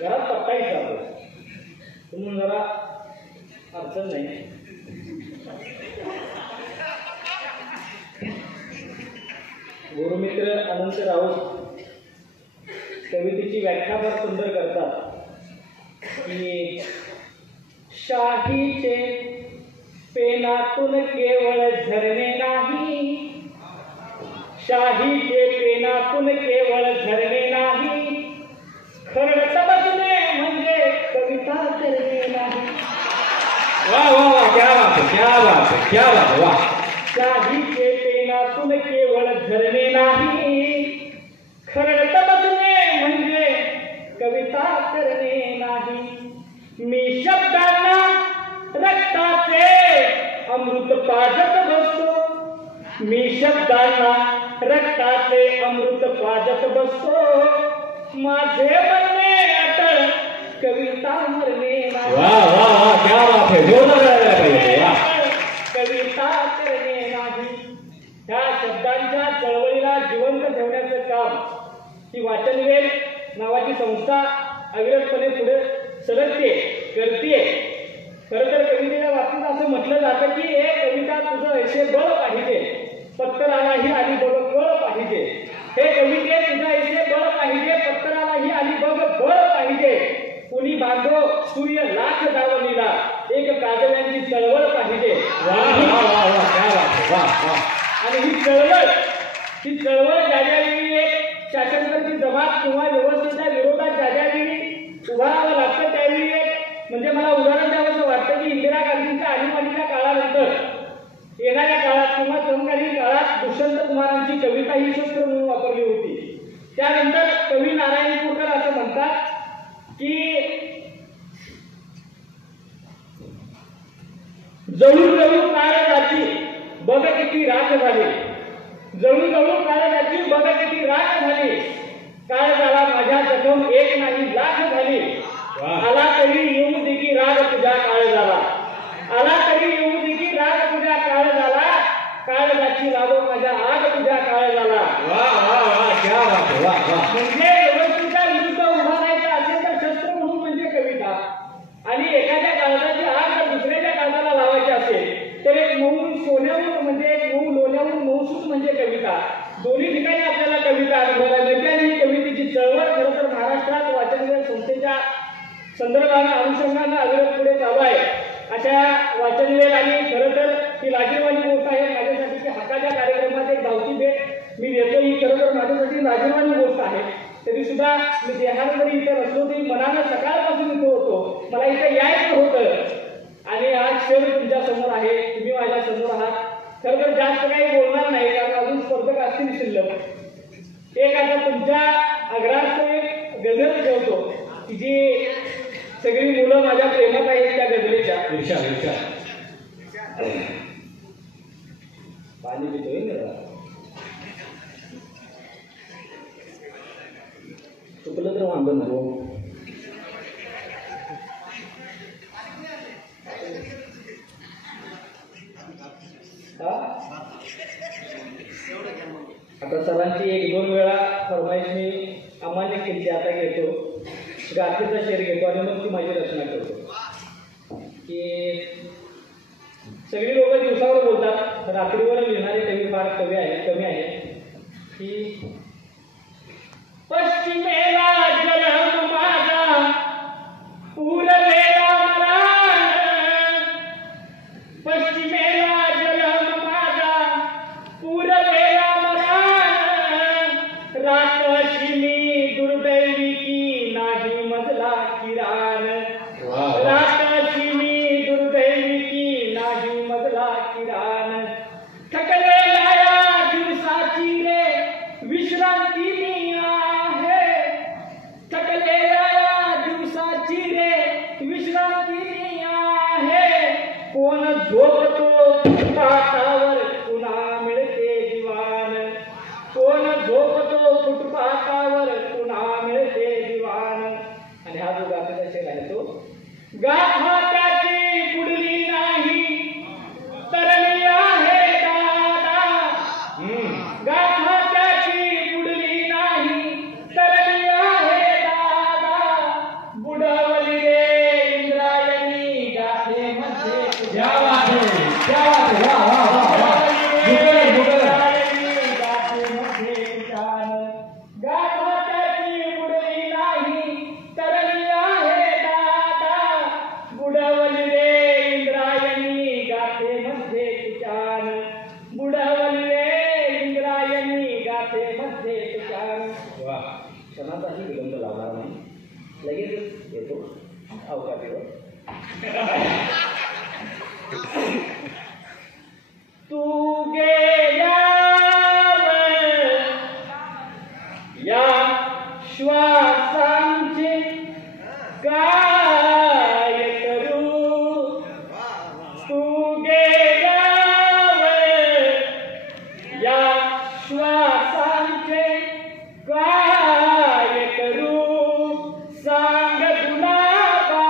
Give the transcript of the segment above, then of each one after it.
घरात पत्ताही चालू म्हणून जरा अडचण नाही. गुरुमित्र अनंत राऊत कवितेची व्याख्या फार सुंदर करतात की शाहीचे पेनातून केवळ झरणे नाही, शाहीचे पेनातून केवळ झरणे नाही, खरड समजणे म्हणजे कविता करणे नाही. वाह वाह वाह, क्या बात है, क्या बात है, क्या बात है, वाह. शाहीचे पेनातून केवळ झरणे नाही, खरड समजणे म्हणजे कविता करणे नाही. मी शब्दांना रक्ताचे अमृत पाजत बसतो, मी शब्दांना रक्ताचे अमृत पाजत बसतो, माझे म्हणणे अटळ कविता मरणे नाही. वाह वाह वाह, क्या बात है, कविता करणे नाही. ह्या शब्दांच्या चळवळीला जिवंत ठेवण्याचं काम ही वाचनवेल नावाची संस्था अविरतपणे पुढे सरकते करते. खरं तर कवितेच्या बाबतीत असं म्हटलं जातं की हे कविता तुझं ऐसे बळ पाहिजे, पत्तरालाही आली बघ बळ पाहिजे. हे कविते तुझं ऐसे बळ पाहिजे, पत्तरालाही आली बघ बळ पाहिजे. कुणी बांधो सूर्य लाख दावणीला, एक काजव्यांची चळवळ पाहिजे. आणि ही चळवळ ज्यावेळी एक शासनकर्ती जमात किंवा व्यवस्थेच्या विरोधात ज्यावेळी उभारावं लागतं त्यावेळी म्हणजे मला उदाहरण द्यावंसं वाटतं की इंदिरा गांधींच्या आणीबाणीच्या काळानंतर येणाऱ्या काळात किंवा समकालीन काळात दुष्यंत कुमारांची कविता ही शस्त्र म्हणून वापरली होती. त्यानंतर कवी नारायणपूरकर असं म्हणतात की जळू जळू काळ जाती बघ किती राख झाली, जळू जळू काळ जाती बघ किती राख झाली, काळ झाला माझ्या जखम एक नाही लाख झाली, आला तरी येऊ दे की राग तुझा काळ झाला, आला तरी येऊ दे की राग तुझा काळ झाला, काळ जाची लागो माझ्या आग तुझा काळ झाला. म्हणजे व्यवस्थेच्या विरुद्ध उभा राहायचं असेल तर शस्त्र म्हणून म्हणजे कविता, आणि एखाद्या काळजाची आग जर दुसऱ्याच्या काळजाला लावायची असेल तर एक मऊ सोन्याहून म्हणजे एक मऊ लोण्याहून मऊसूत म्हणजे कविता. दोन्ही ठिकाणी आपल्याला कविता अनुभवायला मिळते. आणि ही कवितेची चळवळ खरं तर महाराष्ट्रात वाचनवेल संस्थेच्या संदर्भानं अनुषंगानं अविरत पुढे चालू आहे. अशा वाचनवेल आणि खरं तर ही लाजीरवाणी गोष्ट आहे माझ्यासाठी की हक्काच्या कार्यक्रमात एक धावती भेट मी देतो. ही खरं तर माझ्यासाठी लाजीरवाणी गोष्ट आहे. तरी सुद्धा मी देहात जरी इथं नसलो तरी मनानं सकाळपासून इथं होतो, मला इथं यायचं होतं आणि आज क्षण तुमच्या समोर आहे, तुम्ही माझ्या समोर आहात. खरं तर जास्त काही बोलणार नाही कारण अजून स्पर्धक असतील शिल्लक. एक आता तुमच्या आग्रहात एक गजल ठेवतो की जी सगळी मुलं माझ्या प्रेमात आहेत त्या गजलेच्या. पाणी पितोय ना, चुकलं तर वांध नको. आता सरांची एक दोन वेळा फरमाईश मी अमान्य केली, आता घेतो गाथेचा शेर घेतो आणि मग ती माझी रचना करतो. की सगळी लोक दिवसावर बोलतात, रात्रीवर लिहिणारे कवी फार कमी आहेत. की पश्चिमेला जन्म माझा पूर्वेला मरण, पश्चिमेला जन्म माझा पूर्वेला मरण, रातशी मी दुर्दैवी की नाही मजला किराण, रातशी मी दुर्दैवी की नाही मजला किराण, थकलेल्या या दिवसाची रे विश्रांती मी आहे, थकले क्षणाचाही विलंब लावणार नाही, लगेच येतो अवकाशीवर. तू गेल्यावर या श्वासांचे काय करू, तू गेल्यावर या श्वासांचे काय करू, सांग गुलाबा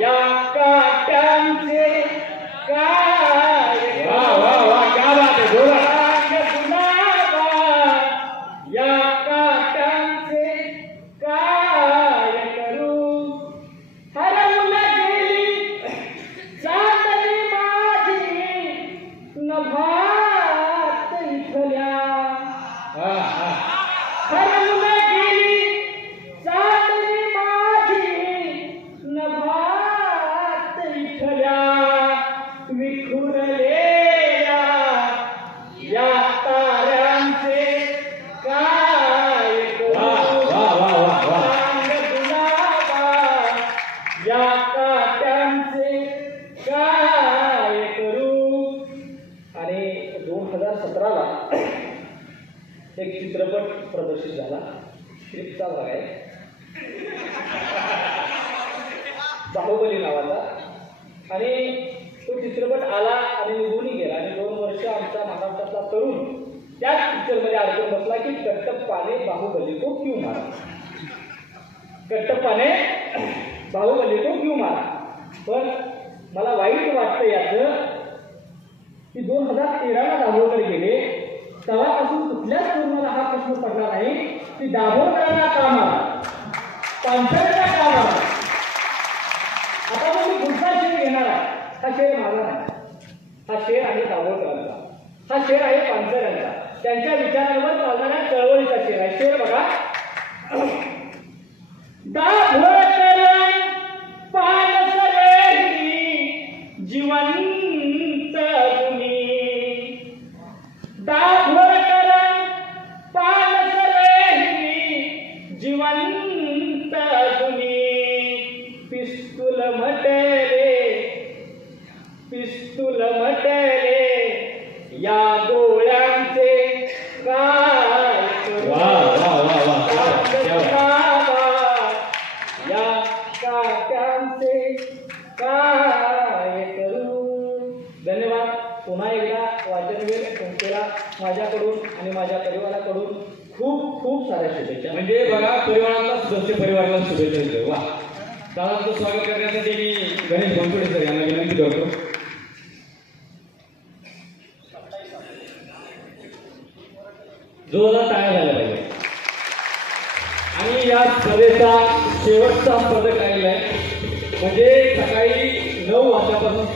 या काट्यांचे काय वाह वाह वाह, क्या बात है, जोरा. सांग गुलाबा या काट्यांचे काय करू, हरवून गेली चांदणी माझी नभात इथल्या, हरवून गेली चांदणी माझी नभात इथल्या, विखुरलेल्या या ताऱ्यांचे काय करू, वाह वाह वाह वाह. सांग गुलाबा या काट्यांचे काय करू. आणि 2017ला एक चित्रपट प्रदर्शित झाला, स्क्रिप्टचा भाग आहे, बाहुबली नावाचा. आणि तो चित्रपट आला आणि निघूनही गेला. आणि 2 वर्ष आमचा महाराष्ट्रातला तरुण त्याच पिक्चरमध्ये अडकून बसला की कट्टप्पाने बाहुबली को क्यों मारा, कट्टप्पाने बाहुबली को क्यों मारा. पण मला वाईट वाटतं याचं की 2013ला दाभोळकर गेले तेव्हापासून कुठल्याच तरुणाला हा प्रश्न पडला नाही की दाभोळकरांना का मारा, पानसरेंना का मारा. आता मग मी पुढचा शेर घेणार आहे. हा शेर माझा नाही, हा शेर आहे दाभोळकरांचा, हा शेर आहे पानसरेंचा, त्यांच्या विचारांवर चालणाऱ्या चळवळीचा शेर आहे. शेर बघा. दाभोळकर पानसरे जिवंत तुम्ही, दाभोळकर पानसरे जिवंत तुम्ही, पिस्तूल म्हटले, पिस्तूल म्हटले या गोळ्यांचे काय करू, वाह वाह वाह वाह, क्या बात, क्या बात. या काट्यांचे काय करू. धन्यवाद. पुन्हा एकदा वाचनवेल संस्थेला माझ्याकडून आणि माझ्या परिवाराकडून खूप खूप साऱ्या शुभेच्छा. म्हणजे बघा, परिवाराला सदस्य परिवाराला शुभेच्छा देतो. वा. दादाचं स्वागत करण्यासाठी मी गणेश बनसोडे सर यांना विनंती करतो. जोरदार टाळ्या झाल्या पाहिजे. आणि या स्पर्धेचा शेवटचा पदक आलेला आहे, म्हणजे सकाळी 9 वाजल्यापासून